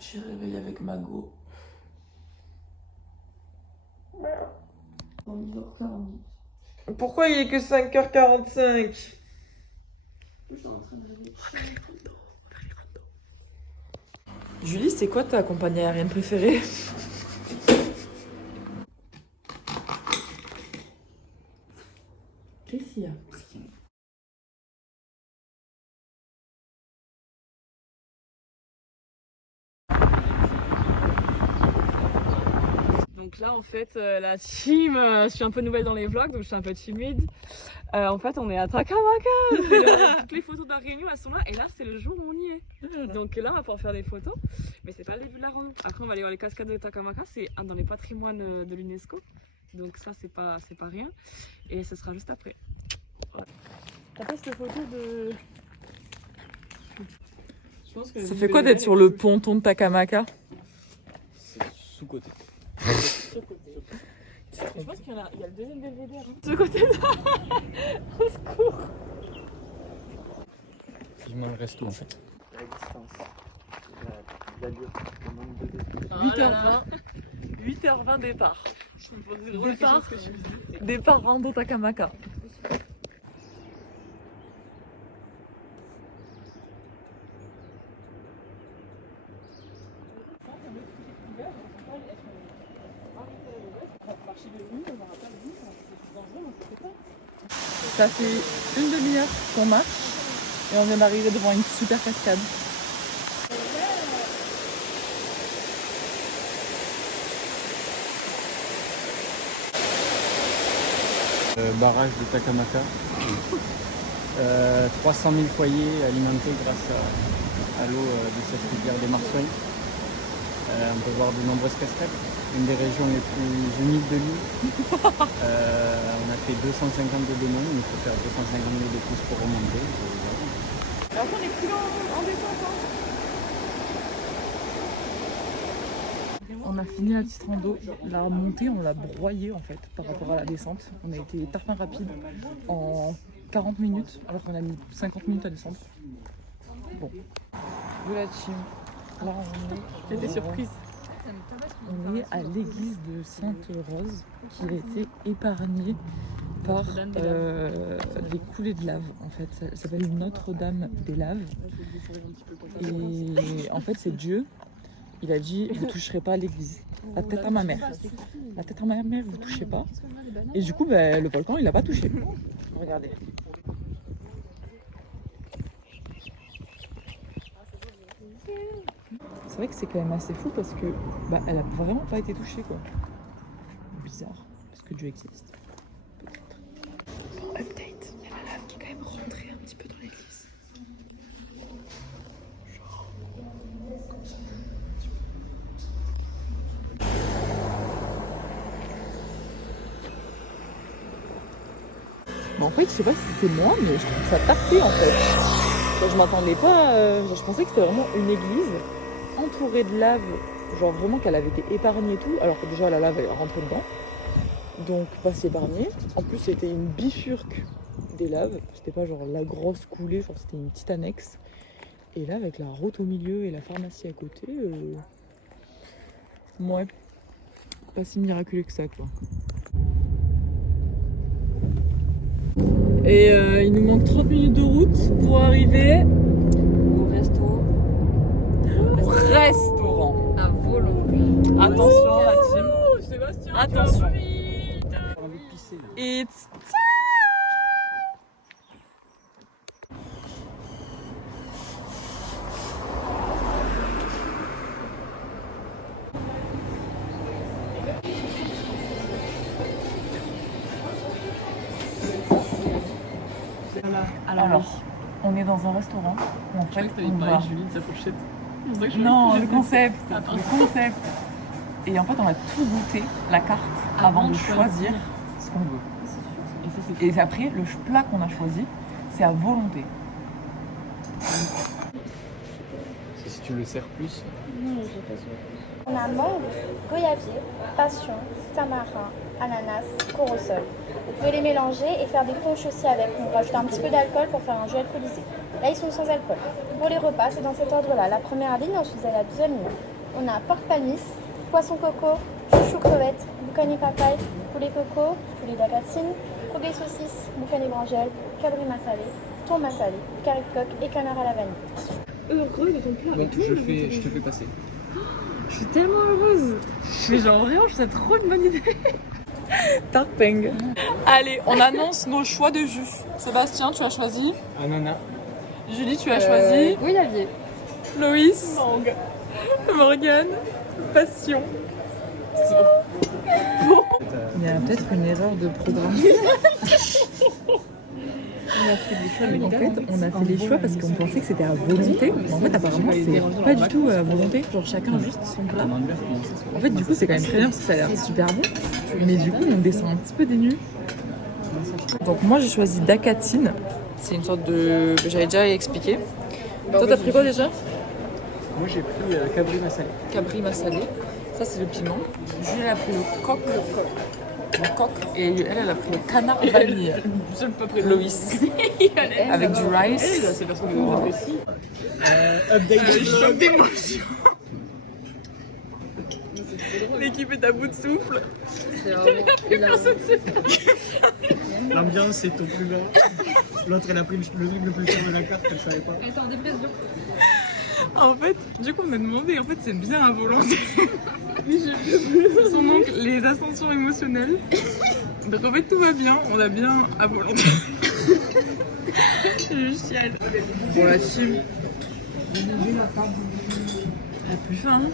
petit réveil avec Mago. On y dort 40. Pourquoi il est que 5h45? Je suis en train de rêver. Julie, c'est quoi ta compagnie aérienne préférée? Qu'est-ce qu'il y a? Donc là en fait la team, je suis un peu nouvelle dans les vlogs donc je suis un peu timide. En fait on est à Takamaka, toutes les photos de la réunion elles sont là et là c'est le jour où on y est. Donc là on va pouvoir faire des photos mais c'est pas le début de la rando. Après on va aller voir les cascades de Takamaka, c'est dans les patrimoines de l'UNESCO. Donc ça c'est pas rien et ce sera juste après. Voilà. T'as pas cette photo de... Je pense que Ça fait quoi d'être sur le ponton de Takamaka? C'est sous-côté. Je pense qu'il y a le deuxième belvédère. Hein. De ce côté-là. Au secours. Vivement le resto en fait. La distance, l'allure, le nombre de défis. 8h20. 8h20 départ. Départ rando Takamaka. Ça fait une demi-heure qu'on marche et on vient d'arriver devant une super cascade. Barrage de Takamaka. 300 000 foyers alimentés grâce à l'eau de cette rivière des Marsouins. On peut voir de nombreuses cascades. Une des régions les plus humides de l'île. On a fait 250 de démons, il faut faire 250 000 de plus pour remonter. Alors on est plus en descente. On a fini la petite rando. La montée, on l'a broyée en fait par rapport à la descente. On a été tarpin rapide en 40 minutes alors qu'on a mis 50 minutes à descendre. Bon. De la team. Là on est. J'étais surprise. On est à l'église de Sainte-Rose qui a été épargnée par les coulées de lave. En fait, ça s'appelle Notre-Dame des Laves. Et en fait, c'est Dieu. Il a dit, vous toucherez pas à l'église. La tête à ma mère. La tête à ma mère, vous touchez pas. Et du coup, le volcan, il a pas touché. Regardez. C'est vrai que c'est quand même assez fou parce que elle a vraiment pas été touchée quoi. Bizarre, parce que Dieu existe. Peut-être. Bon, update, il y a la lave qui est quand même rentrée un petit peu dans l'église. Genre. Mais en fait, je sais pas si c'est moi, mais je trouve ça tarté en fait. Genre, je m'attendais pas. Je pensais que c'était vraiment une église entourée de lave, genre vraiment qu'elle avait été épargnée et tout, alors que déjà la lave elle est rentrée dedans. Donc pas si épargnée. En plus c'était une bifurque des laves, c'était pas genre la grosse coulée, genre c'était une petite annexe. Et là avec la route au milieu et la pharmacie à côté, ouais, pas si miraculeux que ça quoi. Et il nous manque 30 minutes de route pour arriver Au resto. restaurant. À volonté. Attention la team. Sébastien, Attention. J'ai envie de pisser là. It's Alors, on est dans un restaurant où en fait on va... Julie de sa fourchette. Non, le concept, le concept. Et en fait on va tout goûter, la carte, avant de choisir ce qu'on veut. Et après, le plat qu'on a choisi, c'est à volonté. Si tu le sers plus. On a mangue, goyavier, passion, tamarin, ananas, corosol. Vous pouvez les mélanger et faire des punches aussi avec. On rajoute un petit peu d'alcool pour faire un jus alcoolisé. Là, ils sont sans alcool. Pour les repas, c'est dans cet ordre-là. La première ligne, ensuite à la deuxième ligne. On a porc palmis, poisson coco, chouchou crevette, boucani papaye, poulet coco, poulet d'agatine, poulet saucisse, boucani brangel, cabri massalé, thon massalé, carré de coque et canard à la vanille. Heureux de ton plat. Bon, je te fais passer. Je suis tellement heureuse. Mais genre vraiment, je trouve ça trop une bonne idée. Tarpeng. Allez, on annonce nos choix de jus. Sébastien, tu as choisi. Ananas. Julie, tu as choisi. Goyavier. Loïs. Mangue. Morgane. Passion. Il y a peut-être une erreur de programme. En fait, on a fait les choix parce qu'on pensait que c'était à volonté. Mais en fait, apparemment, c'est pas du tout à volonté. Genre, chacun juste son plat. En fait, du coup, c'est quand même très bien parce que ça a l'air super bon. Mais du coup, on descend un petit peu dénus. Donc, moi, j'ai choisi d'acatine. C'est une sorte de. J'avais déjà expliqué. Toi, t'as pris quoi déjà? Moi j'ai pris cabri massalé. Cabri massalé. Ça, c'est le piment. Julie, elle a pris le coq. Le coq. Et elle a pris le canard vanille. Je ne peux pas Loïs. Avec du rice. C'est parce qu'on est précis. Update Choc d'émotion. L'équipe est à bout de souffle. L'ambiance est au plus bas. L'autre elle a pris le truc le plus cher de la carte qu'elle savait pas. Attends, dépression. En fait, du coup, on a demandé, en fait, c'est bien à volonté. Ce sont donc les ascensions émotionnelles. Donc en fait, tout va bien, on a bien à volonté. Je chiale. Bon, la team. Elle a plus faim. Hein.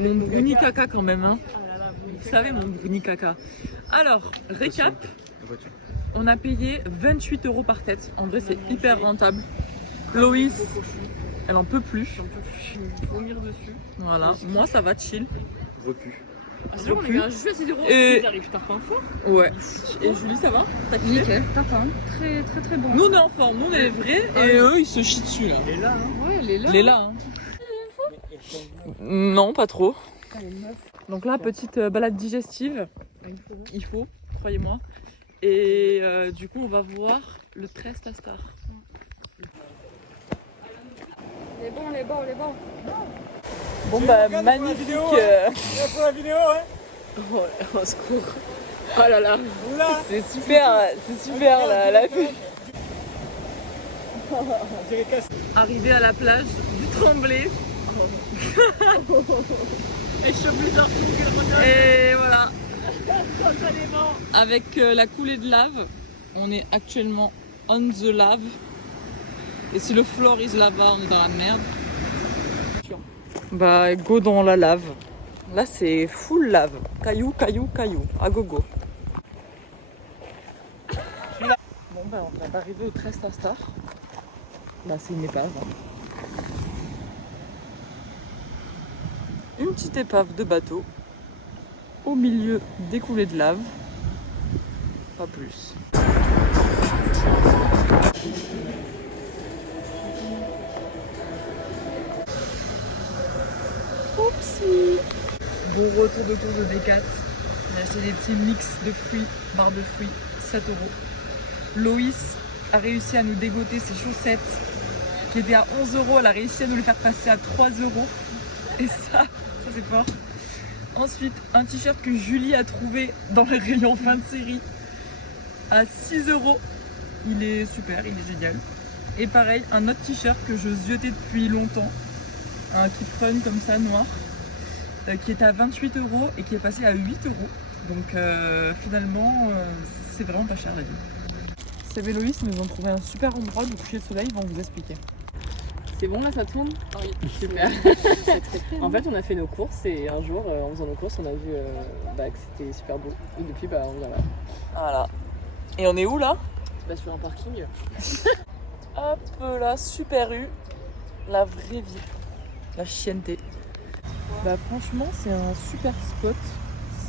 Mon brownie caca quand même, hein. Vous savez, mon brownie caca. Alors, récap. On a payé 28 € par tête. En vrai, c'est hyper rentable. Loïs, elle en peut plus. Je vais vomir dessus. Voilà, moi ça va chill. Repu. C'est on a eu un jus à 6 €. Et- J'arrive, je tape un fort. Ouais. Et Julie, ça va? T'as kiffé? Nickel, tapin. Très très très bon. Nous on est en forme, nous on est les vrais et eux ils se chient dessus là. Et là, hein. Ouais, elle est là. Il est là. Hein. Non, pas trop. Donc là, petite balade digestive. Il faut, croyez-moi. Et du coup, on va voir le Trest à Star. Les bons, les bons, les bons. Bon bah magnifique. pour la vidéo, ouais. Oh, au secours. Oh là là. C'est super la vue. Arrivé à la plage du Tremblay. Et voilà. Avec la coulée de lave, on est actuellement on the lave. Et si le floor is lava, on est dans la merde. Bah go dans la lave. Là c'est full lave. Caillou, caillou, caillou. À gogo. Bon bah on vient d'arriver au Trest à Star. Bah c'est une épave. Hein. Une petite épave de bateau au milieu des coulées de lave. Pas plus. Oupsie. Bon retour de course de D4. On a acheté des petits mix de fruits, barres de fruits, 7 €. Loïs a réussi à nous dégoter ses chaussettes qui étaient à 11 €. Elle a réussi à nous les faire passer à 3 €. Et ça c'est fort. Ensuite, un t-shirt que Julie a trouvé dans le rayon fin de série à 6 €. Il est super, il est génial. Et pareil, un autre t-shirt que je ziotais depuis longtemps, un Keep Run comme ça, noir, qui était à 28 € et qui est passé à 8 €. Donc finalement, c'est vraiment pas cher la vie. Seb et Loïs nous ont trouvé un super endroit du coucher de soleil, ils vont vous expliquer. C'est bon là, ça tourne? Oui, super. En fait, on a fait nos courses et un jour, en faisant nos courses, on a vu que c'était super beau. Et depuis, on vient là. Voilà. Et on est où là? Sur un parking. Hop là, Super U, la vraie vie, la chienneté. Bah franchement, c'est un super spot,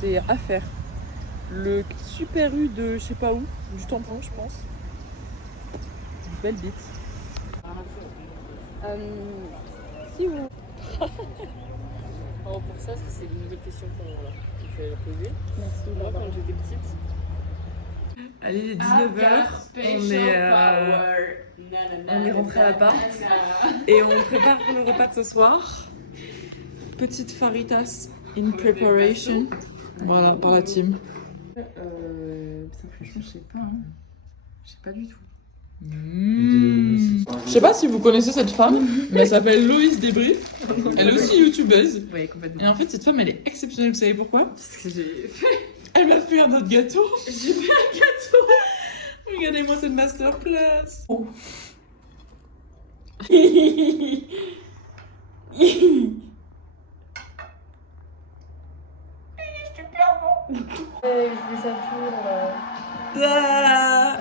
c'est à faire. Le Super U de je sais pas où, du tampon je pense. Une belle bite. Si vous... pour ça, c'est une nouvelle question pour moi là. tu as posé. Merci. Moi, quand j'étais petite, Allez, il est 19h, on est rentré à l'appart et on prépare le repas de ce soir. Petite faritas in preparation. Voilà, par la team. Putain, franchement, je sais pas. Hein. Je sais pas du tout. Je sais pas si vous connaissez cette femme, mais elle s'appelle Loïs Desbris. Elle est aussi youtubeuse. Oui, complètement. Et en fait, cette femme, elle est exceptionnelle. Vous savez pourquoi? Parce que j'ai Elle m'a fait un autre gâteau. fait un gâteau. Regardez-moi cette masterclass. Oh. Ah.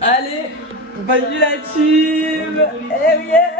Allez, bonne nuit la team. Eh yeah.